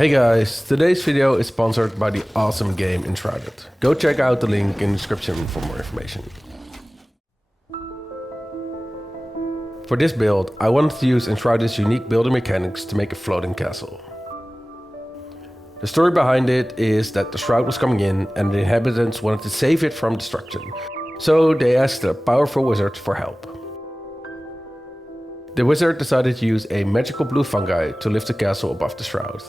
Hey guys, today's video is sponsored by the awesome game Enshrouded. Go check out the link in the description for more information. For this build, I wanted to use Enshrouded's unique building mechanics to make a floating castle. The story behind it is that the shroud was coming in and the inhabitants wanted to save it from destruction, so they asked a powerful wizard for help. The wizard decided to use a magical blue fungi to lift the castle above the shroud,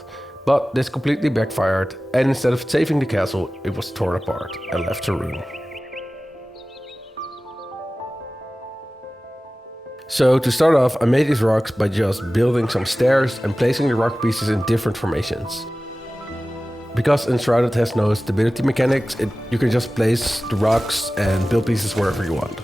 but this completely backfired, and instead of saving the castle, it was torn apart and left to ruin. So to start off, I made these rocks by just building some stairs and placing the rock pieces in different formations. Because Enshrouded has no stability mechanics, you can just place the rocks and build pieces wherever you want.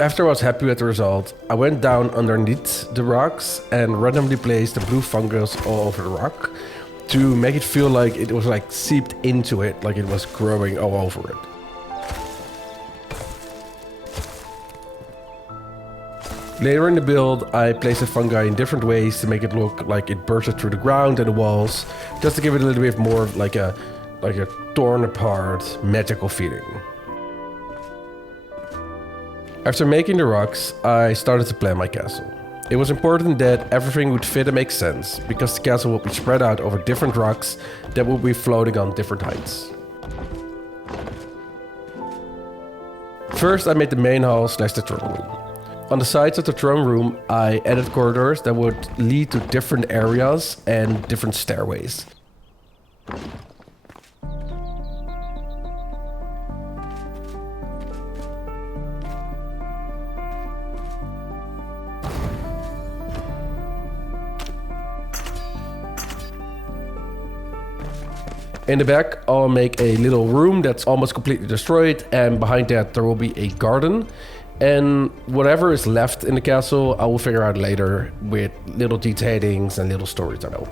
After I was happy with the result, I went down underneath the rocks and randomly placed the blue fungus all over the rock to make it feel like it was like seeped into it, like it was growing all over it. Later in the build, I placed the fungi in different ways to make it look like it bursted through the ground and the walls, just to give it a little bit more like a torn apart magical feeling. After making the rocks, I started to plan my castle. It was important that everything would fit and make sense, because the castle would be spread out over different rocks that would be floating on different heights. First, I made the main hall / the throne room. On the sides of the throne room, I added corridors that would lead to different areas and different stairways. In the back, I'll make a little room that's almost completely destroyed, and behind that there will be a garden. And whatever is left in the castle, I will figure out later with little detailings and little stories I know.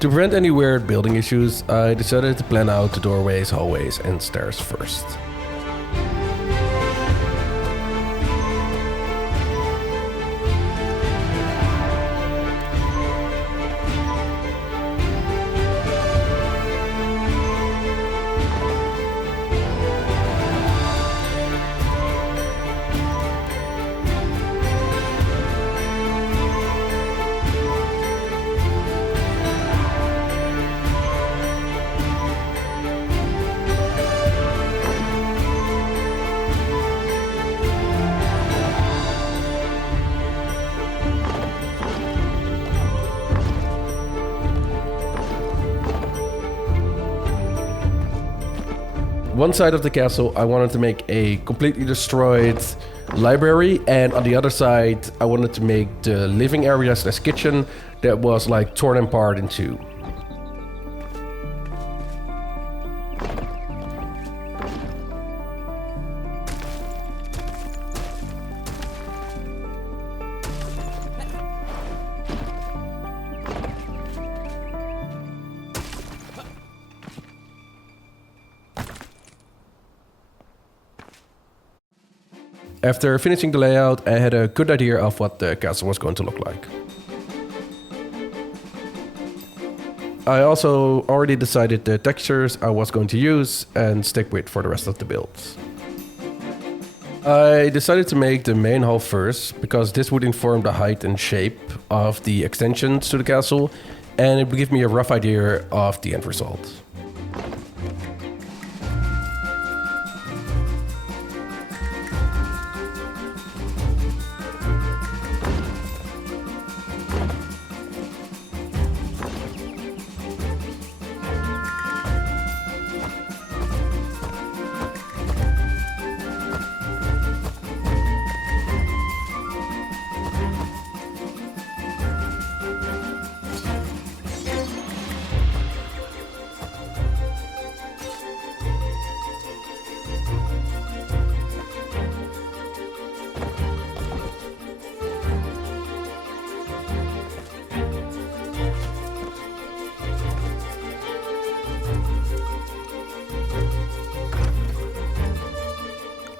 To prevent any weird building issues, I decided to plan out the doorways, hallways, and stairs first. One side of the castle, I wanted to make a completely destroyed library, and on the other side, I wanted to make the living area / kitchen that was like torn apart in two. After finishing the layout, I had a good idea of what the castle was going to look like. I also already decided the textures I was going to use and stick with for the rest of the builds. I decided to make the main hall first, because this would inform the height and shape of the extensions to the castle, and it would give me a rough idea of the end result.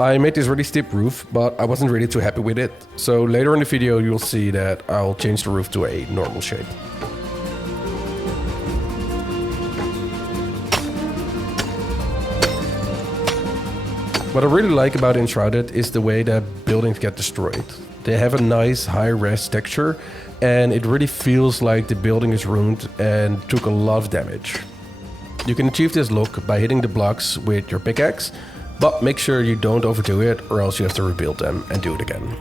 I made this really steep roof, but I wasn't really too happy with it. So later in the video you'll see that I'll change the roof to a normal shape. What I really like about Enshrouded is the way that buildings get destroyed. They have a nice high-res texture, and it really feels like the building is ruined and took a lot of damage. You can achieve this look by hitting the blocks with your pickaxe, but make sure you don't overdo it or else you have to rebuild them and do it again.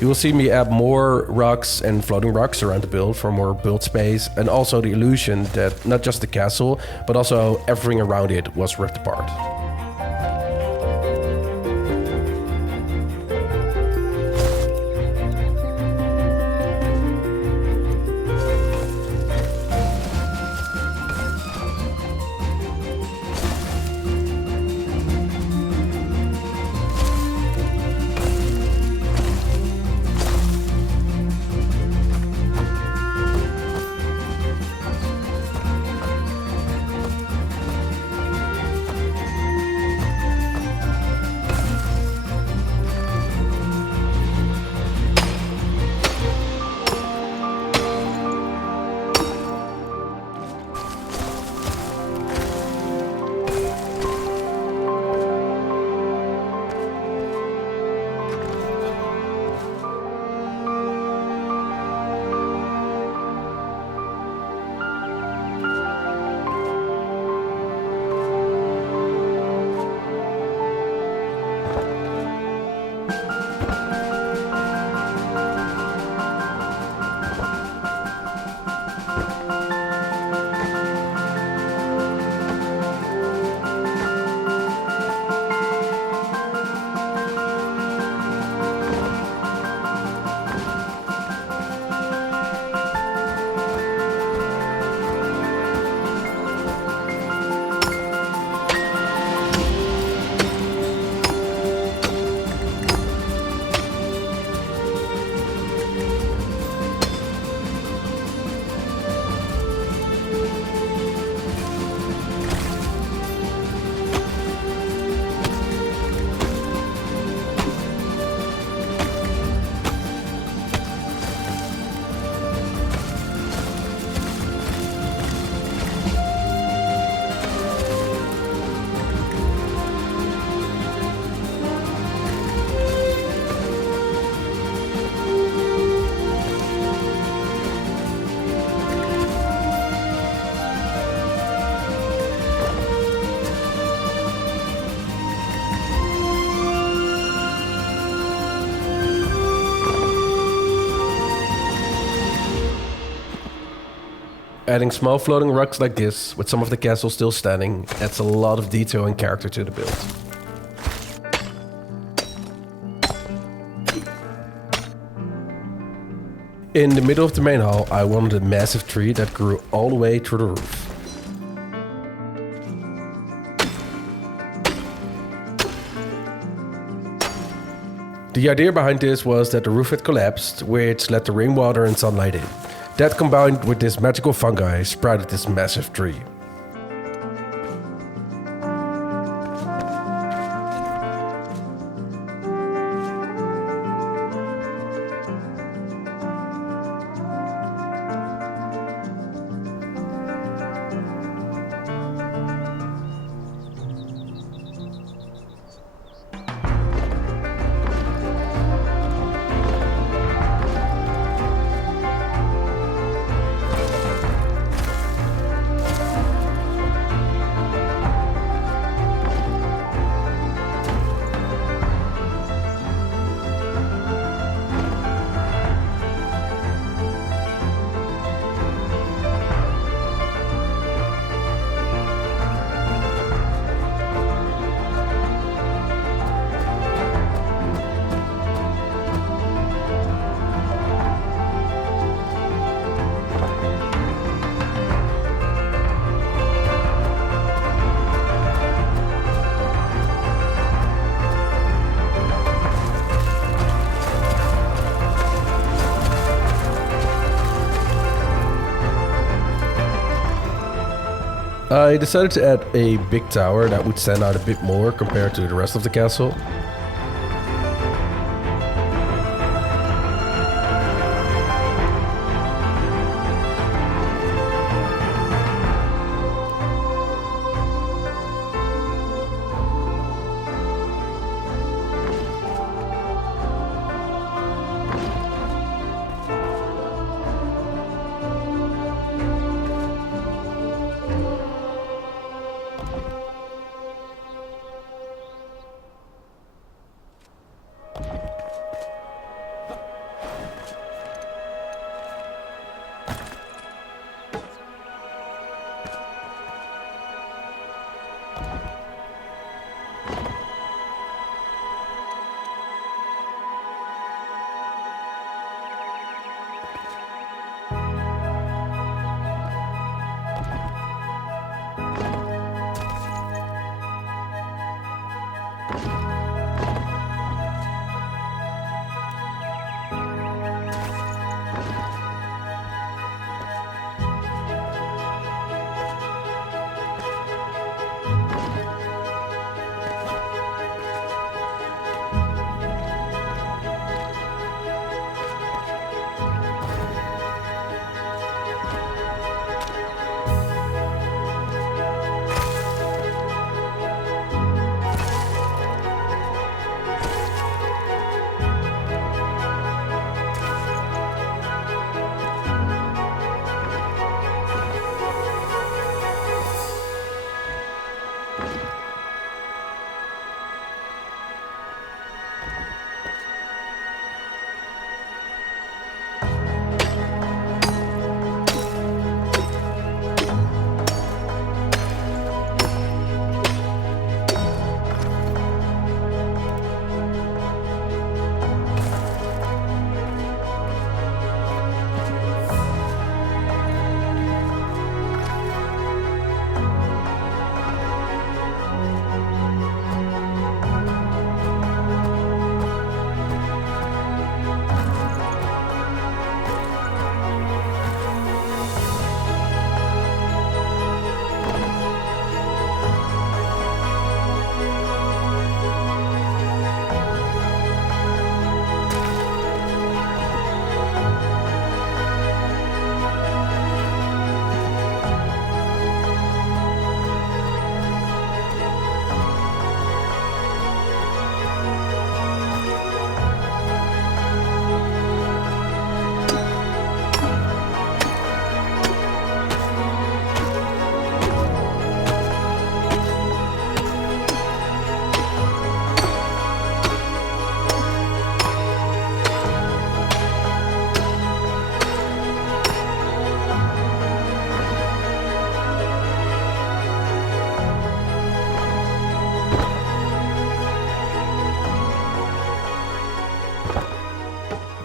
You will see me add more rocks and floating rocks around the build for more build space, and also the illusion that not just the castle, but also everything around it was ripped apart. Adding small floating rocks like this, with some of the castle still standing, adds a lot of detail and character to the build. In the middle of the main hall, I wanted a massive tree that grew all the way through the roof. The idea behind this was that the roof had collapsed, which let the rainwater and sunlight in. That combined with this magical fungi sprouted this massive tree. I decided to add a big tower that would stand out a bit more compared to the rest of the castle.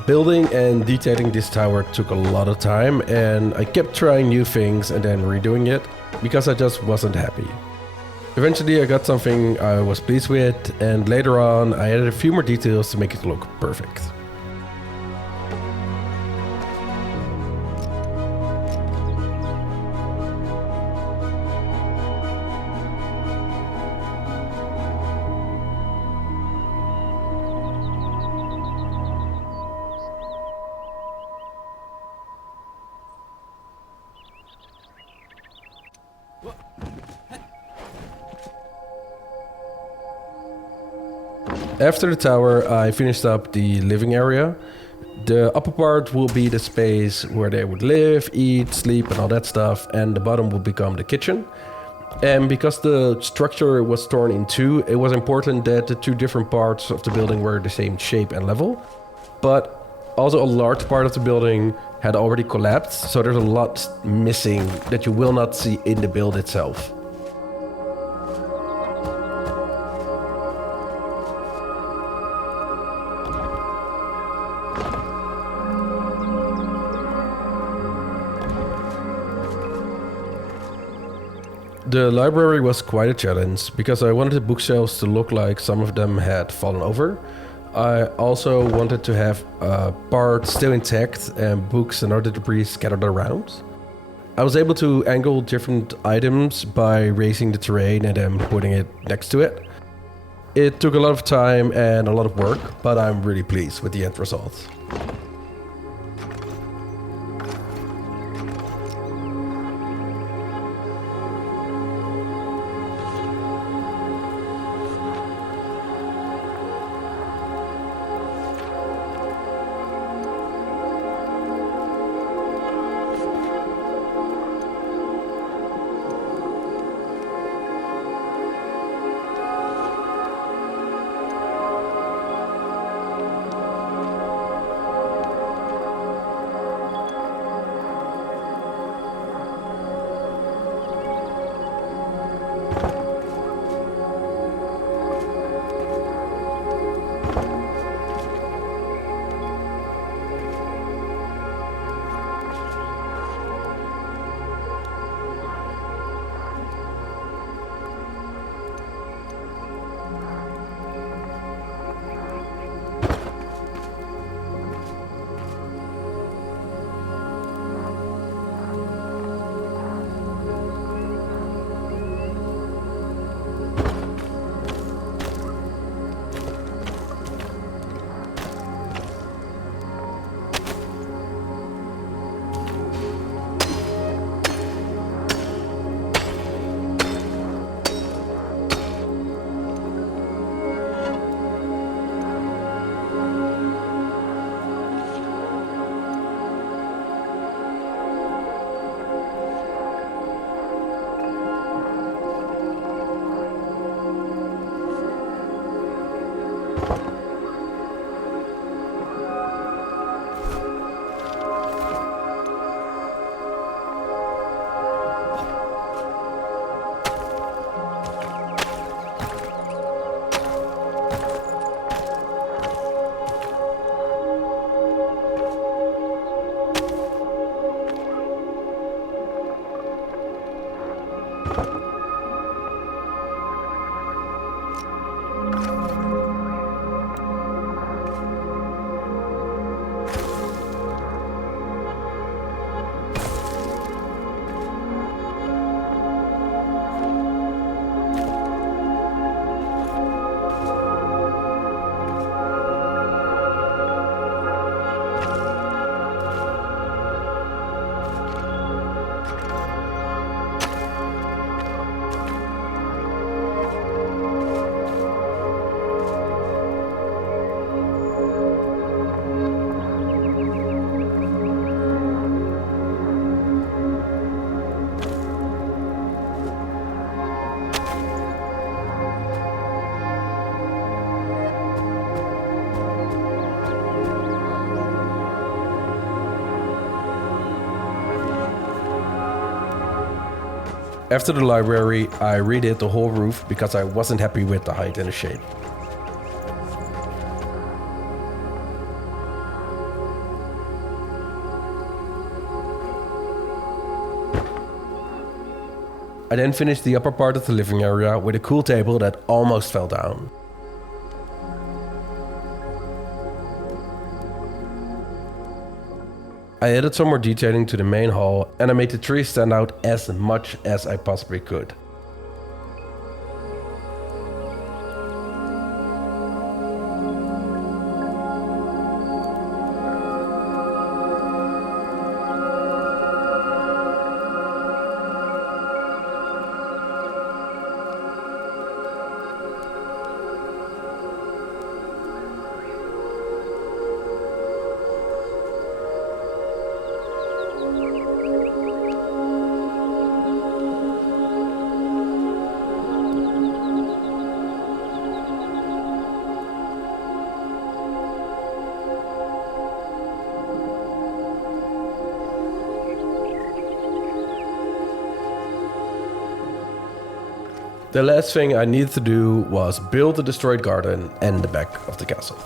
Building and detailing this tower took a lot of time, and I kept trying new things and then redoing it because I just wasn't happy. Eventually I got something I was pleased with, and later on I added a few more details to make it look perfect. After the tower, I finished up the living area. The upper part will be the space where they would live, eat, sleep and all that stuff, and the bottom will become the kitchen. And because the structure was torn in two, it was important that the two different parts of the building were the same shape and level. But also a large part of the building had already collapsed, so there's a lot missing that you will not see in the build itself. The library was quite a challenge because I wanted the bookshelves to look like some of them had fallen over. I also wanted to have parts still intact and books and other debris scattered around. I was able to angle different items by raising the terrain and then putting it next to it. It took a lot of time and a lot of work, but I'm really pleased with the end result. After the library, I redid the whole roof because I wasn't happy with the height and the shape. I then finished the upper part of the living area with a cool table that almost fell down. I added some more detailing to the main hall and I made the trees stand out as much as I possibly could. The last thing I needed to do was build the destroyed garden and the back of the castle.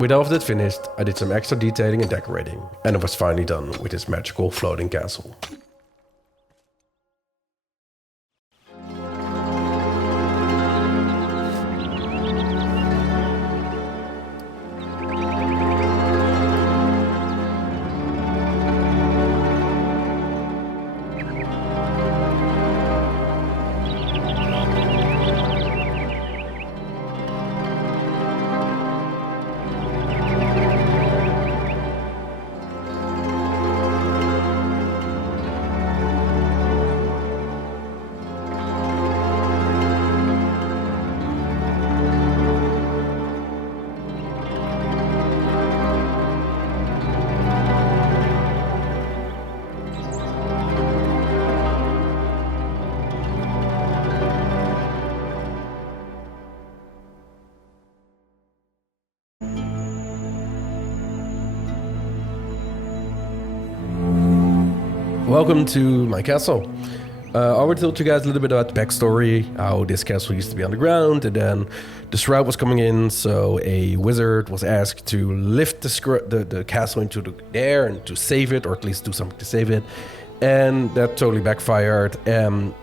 With all of that finished, I did some extra detailing and decorating, and it was finally done with this magical floating castle. Welcome to my castle. I already told you guys a little bit about the backstory, how this castle used to be on the ground, and then the shroud was coming in, so a wizard was asked to lift the castle into the air and to save it, or at least do something to save it, and that totally backfired.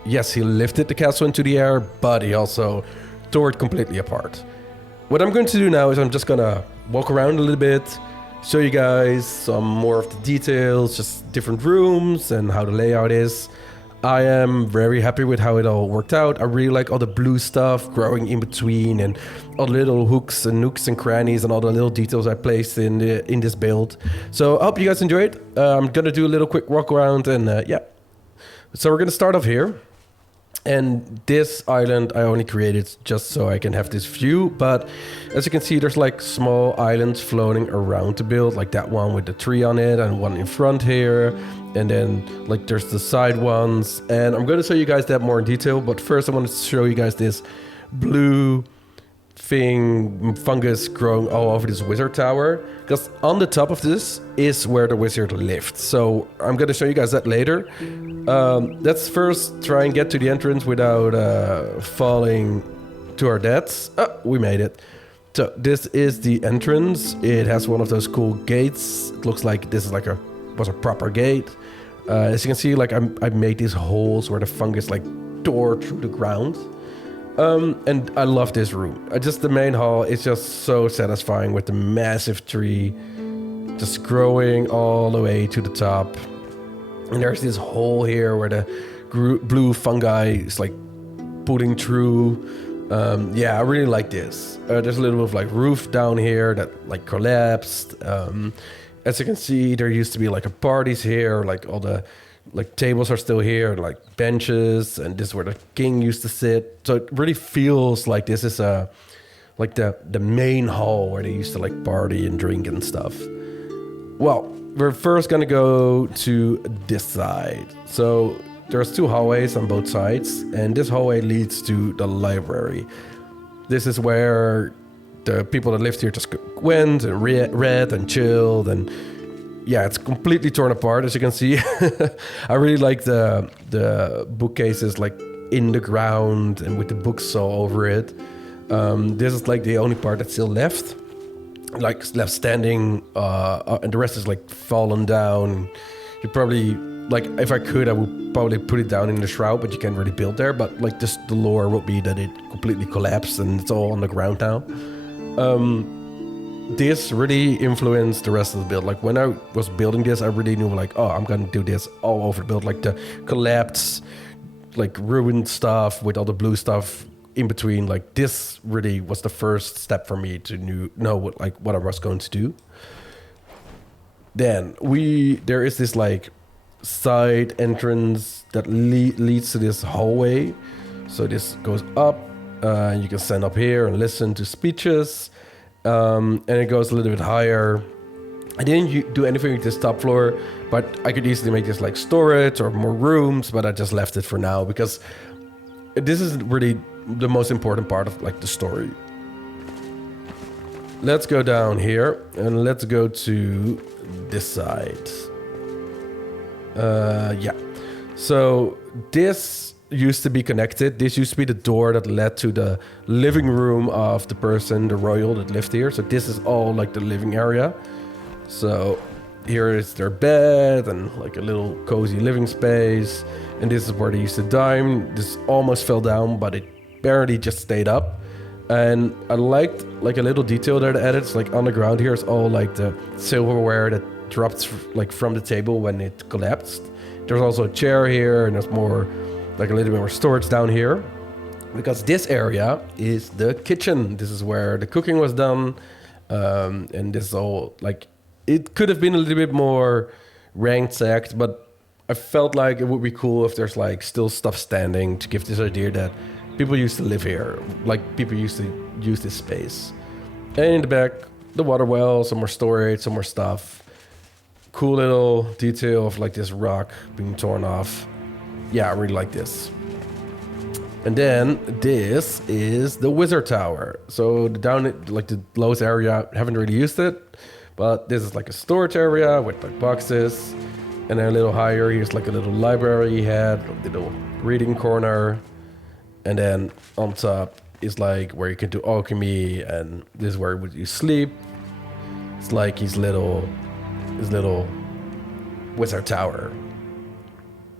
Yes, he lifted the castle into the air, but he also tore it completely apart. What I'm going to do now is I'm just gonna walk around a little bit, show you guys some more of the details, just different rooms and how the layout is. I am very happy with how it all worked out. I really like all the blue stuff growing in between and all the little hooks and nooks and crannies and all the little details I placed in this build. So I hope you guys enjoy it. I'm gonna do a little quick walk around and yeah. So we're gonna start off here. And this island I only created just so I can have this view, but as you can see, there's like small islands floating around the build, like that one with the tree on it and one in front here, and then like there's the side ones, and I'm going to show you guys that more in detail, but first I wanted to show you guys this blue thing, fungus growing all over this wizard tower, because on the top of this is where the wizard lived. So I'm going to show you guys that later. Let's first try and get to the entrance without falling to our deaths. Oh, we made it. So this is the entrance. It has one of those cool gates. It looks like this is like was a proper gate. As you can see, like I made these holes where the fungus like tore through the ground. And I love this room. Just the main hall is just so satisfying with the massive tree just growing all the way to the top. And there's this hole here where the blue fungi is like putting through. Yeah, I really like this. There's a little bit of like roof down here that like collapsed. As you can see, there used to be like a parties here, like all the like tables are still here, like benches, and this is where the king used to sit. So it really feels like this is like the main hall where they used to like party and drink and stuff. Well, we're first gonna go to this side. So there's two hallways on both sides, and this hallway leads to the library. This is where the people that lived here just went and read and chilled, and yeah, it's completely torn apart, as you can see. I really like the bookcases like in the ground and with the books all over it. This is like the only part that's still left, like left standing, and the rest is like fallen down. You probably, like, if I could, I would probably put it down in the shroud, but you can't really build there. But like just the lore would be that it completely collapsed and it's all on the ground now. This really influenced the rest of the build. Like when I was building this, I really knew like, oh, I'm gonna do this all over the build, like the collapsed, like ruined stuff with all the blue stuff in between. Like this really was the first step for me to know what I was going to do. Then there is this like side entrance that leads to this hallway. So this goes up, you can stand up here and listen to speeches. And it goes a little bit higher. I didn't do anything with this top floor, but I could easily make this like storage or more rooms, but I just left it for now because this is really the most important part of like the story. Let's go down here and let's go to this side. Yeah. So this used to be connected. This used to be the door that led to the living room of the person, the royal that lived here. So this is all like the living area. So here is their bed and like a little cozy living space. And this is where they used to dine. This almost fell down, but it barely just stayed up. And I liked like a little detail that I added. It's like on the ground here is all like the silverware that dropped like from the table when it collapsed. There's also a chair here, and there's more like a little bit more storage down here, because this area is the kitchen. This is where the cooking was done, and this is all like, it could have been a little bit more ransacked, but I felt like it would be cool if there's like still stuff standing to give this idea that people used to live here, like people used to use this space. And in the back, the water well, some more storage, some more stuff. Cool little detail of like this rock being torn off. Yeah, I really like this. And then this is the wizard tower. So down like the lowest area, I haven't really used it, but this is like a storage area with like boxes. And then a little higher, here's like a little library he had, a little reading corner. And then on top is like where you can do alchemy, and this is where you sleep. It's like his little wizard tower.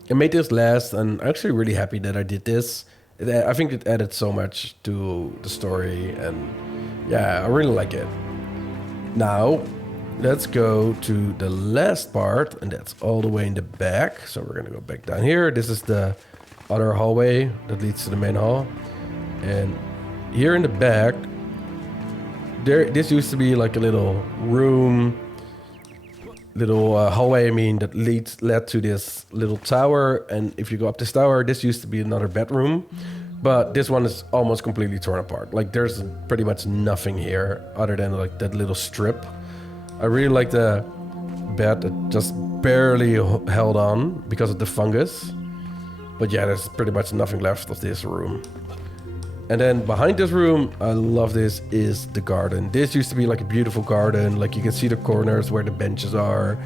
I made this last, and I'm actually really happy that I did this. I think it added so much to the story, and yeah, I really like it. Now, let's go to the last part, and that's all the way in the back. So we're gonna go back down here. This is the other hallway that leads to the main hall. And here in the back, this used to be like a little room, hallway, that led to this little tower. And if you go up this tower, this used to be another bedroom, but this one is almost completely torn apart. Like there's pretty much nothing here other than like that little strip. I really like the bed that just barely held on because of the fungus. But yeah, there's pretty much nothing left of this room. And then behind this room, I love this, is the garden. This used to be like a beautiful garden. Like you can see the corners where the benches are.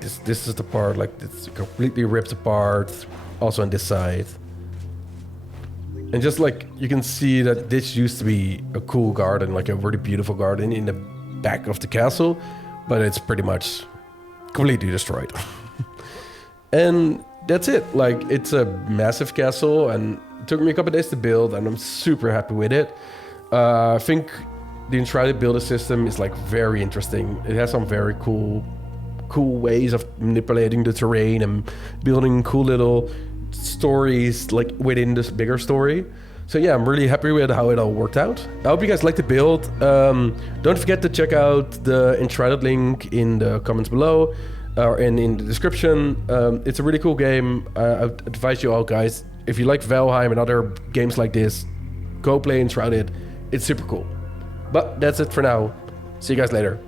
This is the part like it's completely ripped apart. Also on this side. And just like you can see that this used to be a cool garden, like a really beautiful garden in the back of the castle. But it's pretty much completely destroyed. And that's it. Like it's a massive castle, and it took me a couple days to build, and I'm super happy with it. I think the Enshrouded builder system is like very interesting. It has some very cool ways of manipulating the terrain and building cool little stories like within this bigger story. So yeah, I'm really happy with how it all worked out. I hope you guys liked the build. Don't forget to check out the Enshrouded link in the comments below. And in the description. It's a really cool game. I advise you all guys, if you like Valheim and other games like this, go play Enshrouded. It's super cool. But that's it for now. See you guys later.